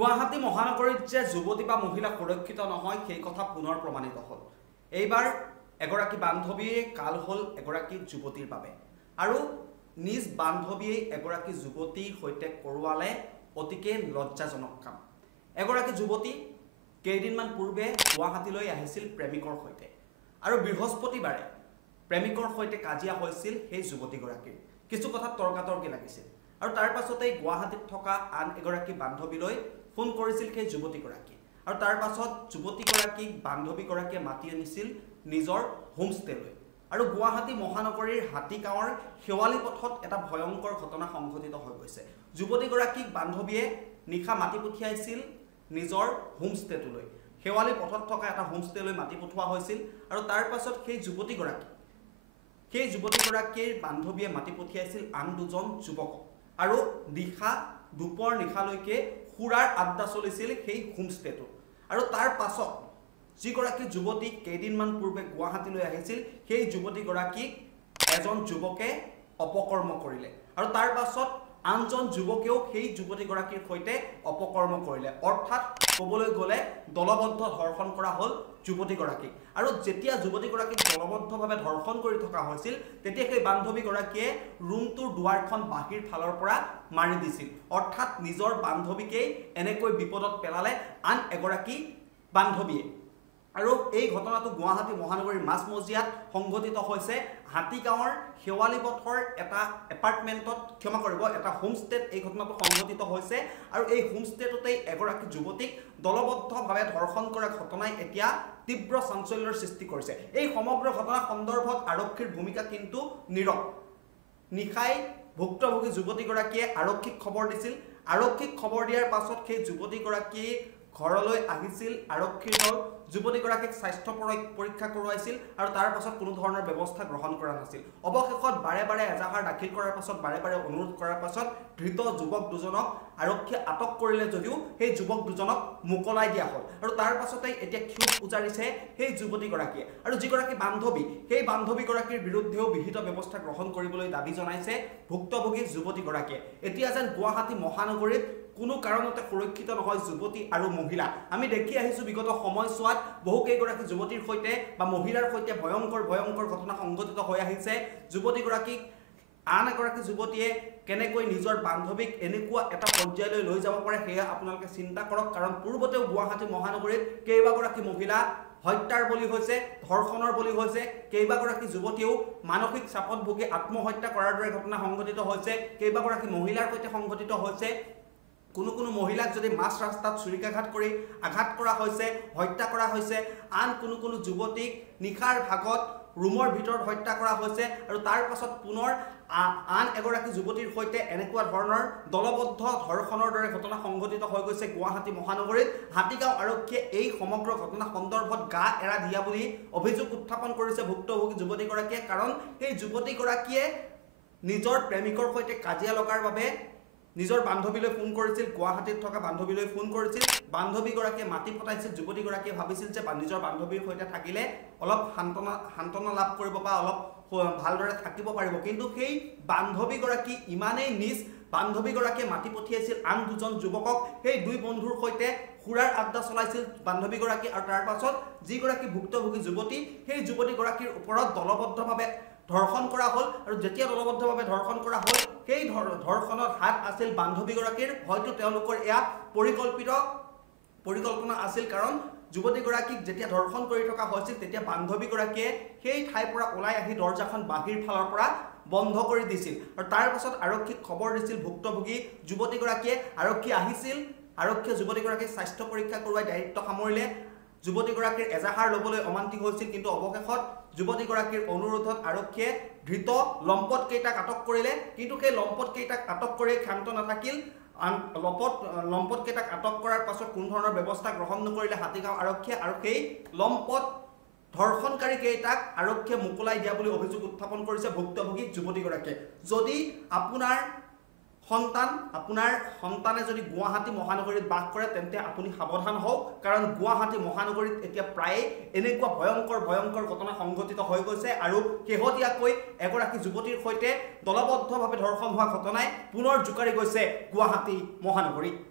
গুৱাহাটী মহানগৰীত যে যুৱতী বা মহিলা সুৰক্ষিত নহয় সেই কথা পুনৰ প্ৰমাণিত হ'ল। এইবাৰ এগৰাকী বান্ধৱীয়ে কাল হ'ল এগৰাকী যুৱতীৰ বাবে আৰু নিজ বান্ধৱীয়ে এগৰাকী যুৱতীৰ সৈতে কৰোৱালে অতিকে লজ্জাজনক কাম। এগৰাকী যুৱতী কেইদিনমান পূৰ্বে গুৱাহাটীলৈ আহিছিল প্ৰেমিকৰ সৈতে আৰু বৃহস্পতিবাৰে প্ৰেমিকৰ সৈতে কাজিয়া হৈছিল সেই যুৱতীগৰাকীৰ। কিছু কথাত তৰ্কাতৰ্কি লাগিছিল আৰু তাৰ পাছতেই গুৱাহাটীত থকা আন এগৰাকী বান্ধৱীলৈ ফোন কৰিছিল সেই যুৱতীগৰাকী আৰু তাৰ পাছত যুৱতীগৰাকীক বান্ধৱীগৰাকীয়ে মাতি আনিছিল নিজৰ হোমষ্টেলৈ আৰু গুৱাহাটী মহানগৰীৰ হাতীগাঁৱৰ শেৱালী পথত এটা ভয়ংকৰ ঘটনা সংঘটিত হৈ গৈছে। যুৱতীগৰাকীক বান্ধৱীয়ে নিশা মাতি পঠিয়াইছিল নিজৰ হোমষ্টেটোলৈ। শেৱালী পথত থকা এটা হোমষ্টেলৈ মাতি পঠোৱা হৈছিল আৰু তাৰ পাছত সেই যুৱতীগৰাকীৰ বান্ধৱীয়ে মাতি পঠিয়াইছিল আন দুজন যুৱকক আৰু দুপৰ নিশালৈকে সুৰাৰ আড্ডা চলিছিল সেই হোমষ্টেটো। আৰু তাৰ পাছত যিগৰাকী যুৱতী কেইদিনমান পূৰ্বে গুৱাহাটীলৈ আহিছিল সেই যুৱতীগৰাকীক এজন যুৱকে অপকৰ্ম কৰিলে আৰু তাৰ পাছত আনজন যুৱকেও সেই যুৱতীগৰাকীৰ সৈতে অপকৰ্ম কৰিলে। অৰ্থাৎ ক'বলৈ গ'লে দলবদ্ধ ধৰ্ষণ কৰা হ'ল যুৱতীগৰাকীক আৰু যেতিয়া যুৱতীগৰাকীক দলবদ্ধভাৱে ধৰ্ষণ কৰি থকা হৈছিল তেতিয়া সেই বান্ধৱীগৰাকীয়ে ৰুমটোৰ দুৱাৰখন বাহিৰ ফালৰ পৰা মাৰি দিছিল। অৰ্থাৎ নিজৰ বান্ধৱীকেই এনেকৈ বিপদত পেলালে আন এগৰাকী বান্ধৱীয়ে। আৰু এই ঘটনাটো গুৱাহাটী মহানগৰীৰ মাজমজিয়াত সংঘটিত হৈছে। হাতীগাঁৱৰ শেৱালী পথৰ এটা এটা হোমষ্টেত এই ঘটনাটো সংঘটিত হৈছে আৰু এই হোমষ্টেটোতেই এগৰাকী যুৱতীক দলবদ্ধভাৱে ধৰ্ষণ কৰা ঘটনাই এতিয়া তীব্ৰ চাঞ্চল্যৰ সৃষ্টি কৰিছে। এই সমগ্ৰ ঘটনা সন্দৰ্ভত আৰক্ষীৰ ভূমিকা কিন্তু নীৰৱ। নিশাই ভুক্তভোগী যুৱতীগৰাকীয়ে আৰক্ষীক খবৰ দিছিল। আৰক্ষীক খবৰ দিয়াৰ পাছত সেই যুৱতীগৰাকী ঘৰলৈ আহিছিল আৰক্ষীৰ দল। যুৱতীগৰাকীক স্বাস্থ্য পৰীক্ষা কৰোৱাইছিল আৰু তাৰ পাছত কোনো ধৰণৰ ব্যৱস্থা গ্ৰহণ কৰা নাছিল। অৱশেষত বাৰে বাৰে এজাহাৰ দাখিল কৰাৰ পাছত বাৰে বাৰে অনুৰোধ কৰাৰ পাছত ধৃত যুৱক দুজনক আৰক্ষীয়ে আটক কৰিলে যদিও সেই যুৱক দুজনক মোকলাই দিয়া হ'ল আৰু তাৰ পাছতেই এতিয়া ক্ষোভ উজাৰিছে সেই যুৱতীগৰাকীয়ে আৰু যিগৰাকী বান্ধৱী সেই বান্ধৱীগৰাকীৰ বিৰুদ্ধেও বিহিত ব্যৱস্থা গ্ৰহণ কৰিবলৈ দাবী জনাইছে ভুক্তভোগী যুৱতীগৰাকীয়ে। এতিয়া যেন গুৱাহাটী মহানগৰীত কোনো কাৰণতে সুৰক্ষিত নহয় যুৱতী আৰু মহিলা। আমি দেখি আহিছোঁ বিগত সময়ছোৱাত বহুকেইগৰাকী যুৱতীৰ সৈতে বা মহিলাৰ সৈতে ভয়ংকৰ ঘটনা সংঘটিত হৈ আহিছে। যুৱতীগৰাকীক আন এগৰাকী যুৱতীয়ে কেনেকৈ নিজৰ বান্ধৱীক এনেকুৱা এটা পৰ্যায়লৈ লৈ যাব পাৰে সেয়া আপোনালোকে চিন্তা কৰক। কাৰণ পূৰ্বতেও গুৱাহাটী মহানগৰীত কেইবাগৰাকী মহিলা হত্যাৰ বলি হৈছে, ধৰ্ষণৰ বলি হৈছে। কেইবাগৰাকী যুৱতীয়েও মানসিক চাপত ভুগি আত্মহত্যা কৰাৰ দৰে ঘটনা সংঘটিত হৈছে। কেইবাগৰাকী মহিলাৰ সৈতে সংঘটিত হৈছে। কোনো মহিলাক যদি মাছ ৰাস্তাত ছুৰিকাঘাত কৰি আঘাত কৰা হৈছে, হত্যা কৰা হৈছে। আন কোনো যুৱতীক নিশাৰ ভাগত ৰুমৰ ভিতৰত হত্যা কৰা হৈছে আৰু তাৰ পাছত পুনৰ আন এগৰাকী যুৱতীৰ সৈতে এনেকুৱা ধৰণৰ দলবদ্ধ ধৰ্ষণৰ দৰে ঘটনা সংঘটিত হৈ গৈছে গুৱাহাটী মহানগৰীত। হাতীগাঁও আৰক্ষীয়ে এই সমগ্ৰ ঘটনা সন্দৰ্ভত গা এৰা দিয়া বুলি অভিযোগ উত্থাপন কৰিছে ভুক্তভোগী যুৱতীগৰাকীয়ে। কাৰণ সেই যুৱতীগৰাকীয়ে নিজৰ প্ৰেমিকৰ সৈতে কাজিয়া লগাৰ বাবে নিজৰ বান্ধৱীলৈ ফোন কৰিছিল, গুৱাহাটীত থকা বান্ধৱীলৈ ফোন কৰিছিল। বান্ধৱীগৰাকীয়ে মাতি পঠাইছিল। যুৱতীগৰাকীয়ে ভাবিছিল যে নিজৰ বান্ধৱীৰ সৈতে থাকিলে অলপ সান্তনা লাভ কৰিব বা অলপ ভালদৰে থাকিব পাৰিব। কিন্তু সেই বান্ধৱীগৰাকী ইমানেই নিজ, বান্ধৱীগৰাকীয়ে মাতি পঠিয়াইছিল আন দুজন যুৱকক। সেই দুই বন্ধুৰ সৈতে সুৰাৰ আড্ডা চলাইছিল বান্ধৱীগৰাকী আৰু তাৰ পাছত যিগৰাকী ভুক্তভোগী যুৱতী সেই যুৱতীগৰাকীৰ ওপৰত দলবদ্ধভাৱে ধৰ্ষণ কৰা হ'ল আৰু যেতিয়া দলবদ্ধভাৱে ধৰ্ষণ কৰা হ'ল সেই ধৰ্ষণত হাত আছিল বান্ধৱীগৰাকীৰ। হয়তো তেওঁলোকৰ এয়া পৰিকল্পনা আছিল। কাৰণ যুৱতীগৰাকীক যেতিয়া ধৰ্ষণ কৰি থকা হৈছিল তেতিয়া বান্ধৱীগৰাকীয়ে সেই ঠাইৰ পৰা ওলাই আহি দৰ্জাখন বাহিৰ ফালৰ পৰা বন্ধ কৰি দিছিল আৰু তাৰ পাছত আৰক্ষীক খবৰ দিছিল ভুক্তভোগী যুৱতীগৰাকীয়ে। আৰক্ষী আহিছিল, আৰক্ষীয়ে যুৱতীগৰাকীক স্বাস্থ্য পৰীক্ষা কৰোৱাই দায়িত্ব সামৰিলে। যুৱতীগৰাকীৰ এজাহাৰ ল'বলৈ অমান্তিক হৈছিল কিন্তু অৱশেষত যুৱতীগৰাকীৰ অনুৰোধত আৰক্ষীয়ে ধৃত লম্পটকেইটাক আটক কৰিলে। কিন্তু সেই লম্পটকেইটাক আটক কৰি ক্ষান্ত নাথাকিল। লম্পটকেইটাক আটক কৰাৰ পাছত কোনো ধৰণৰ ব্যৱস্থা গ্ৰহণ নকৰিলে হাতীগাঁও আৰক্ষীয়ে আৰু সেই লম্পট ধৰ্ষণকাৰীকেইটাক আৰক্ষীয়ে মোকলাই দিয়া বুলি অভিযোগ উত্থাপন কৰিছে ভুক্তভোগী যুৱতীগৰাকীয়ে। যদি আপোনাৰ সন্তানে যদি গুৱাহাটী মহানগৰীত বাস কৰে তেন্তে আপুনি সাৱধান হওক। কাৰণ গুৱাহাটী মহানগৰীত এতিয়া প্ৰায়ে এনেকুৱা ভয়ংকৰ ঘটনা সংঘটিত হৈ গৈছে আৰু শেহতীয়াকৈ এগৰাকী যুৱতীৰ সৈতে দলবদ্ধভাৱে ধৰ্ষণ হোৱা ঘটনাই পুনৰ জোকাৰি গৈছে গুৱাহাটী মহানগৰীত।